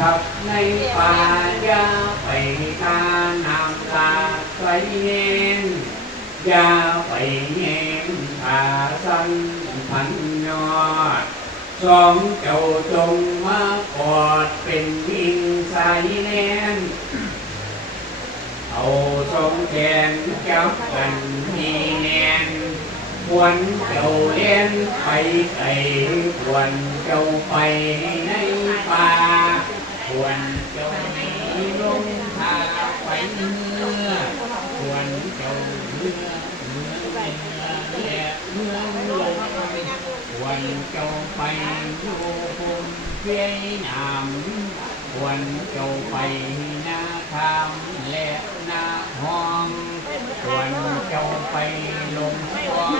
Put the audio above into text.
ทับในป่ายาไปทานน้ำตาไหลเย็นยาไปเย็นผาสันพันยอดสองเจ้าจงมากอดเป็นยิ่งสายแน่นเอาสองแขนจับกันมีแน่นควรเจ้าเลี้ยนไปไกลควรเจ้าไปในป่าควรเจ้าหนีลงทาไปเมื่อควรเจ้าเมื่อและเมื่อลงควรเจ้าไปอยู่บนเวียนน้ำควรเจ้าไปนาคำและนาห้องควรเจ้าไปลงคลอง